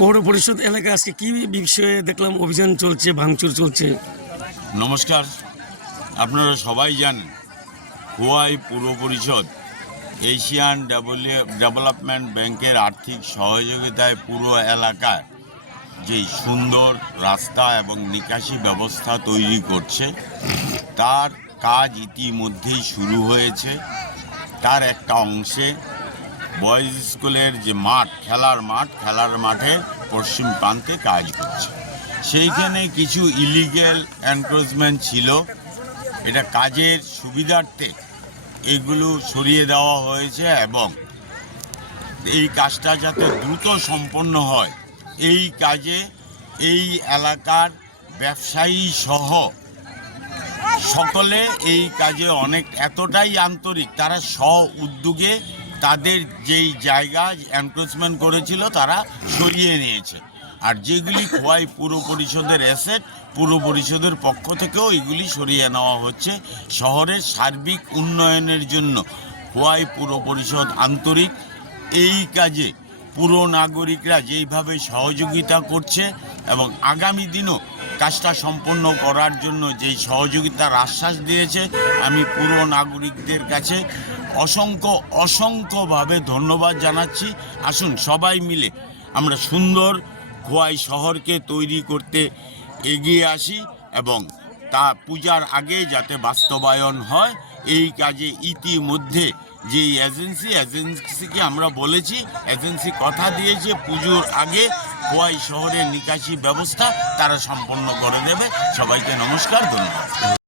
পৌর পরিষদ এলাকা আজকে কি বিষয়ে দেখলাম অভিযান চলছে, ভাঙচুর চলছে? নমস্কার। আপনারা সবাই জানেন খোয়াই পৌর পরিষদ এশিয়ান ডেভেলপমেন্ট ব্যাংকের আর্থিক সহযোগিতায় পুরো এলাকায় যেই সুন্দর রাস্তা এবং নিকাশি ব্যবস্থা তৈরি করছে তার কাজ ইতিমধ্যেই শুরু হয়েছে। তার একটা অংশে বয়েজ স্কুলের যে মাঠ, খেলার মাঠের পশ্চিম প্রান্তে কাজ করছে। সেইখানে কিছু ইলিগ্যাল এনক্রোচমেন্ট ছিল, এটা কাজের সুবিধার্থে এগুলো সরিয়ে দেওয়া হয়েছে এবং এই কাজটা যাতে দ্রুত সম্পন্ন হয় এই কাজে এই এলাকার ব্যবসায়ী সহ সকলে এই কাজে এতটাই আন্তরিক, তারা স্ব উদ্যোগে তাদের যেই জায়গা এনক্রোচমেন্ট করেছিল তারা সরিয়ে নিয়েছে। আর যেগুলি খোয়াই পুর পরিষদের অ্যাসেট, পুর পরিষদের পক্ষ থেকেও এগুলি সরিয়ে নেওয়া হচ্ছে। শহরের সার্বিক উন্নয়নের জন্য খোয়াই পুর পরিষদ আন্তরিক। এই কাজে পুর নাগরিকরা যেইভাবে সহযোগিতা করছে এবং আগামী দিনও কাজটা সম্পন্ন করার জন্য যেই সহযোগিতার আশ্বাস দিয়েছে, আমি পুর নাগরিকদের কাছে অসংখ্যভাবে ধন্যবাদ জানাচ্ছি। আসুন সবাই মিলে আমরা সুন্দর খোয়াই শহরকে তৈরি করতে এগিয়ে আসি এবং তা পূজার আগে যাতে বাস্তবায়ন হয়। এই কাজে ইতিমধ্যে যে এজেন্সিকে আমরা বলেছি, এজেন্সি কথা দিয়েছে পুজোর আগে খোয়াই শহরের নিকাশি ব্যবস্থা তারা সম্পন্ন করে দেবে। সবাইকে নমস্কার, ধন্যবাদ।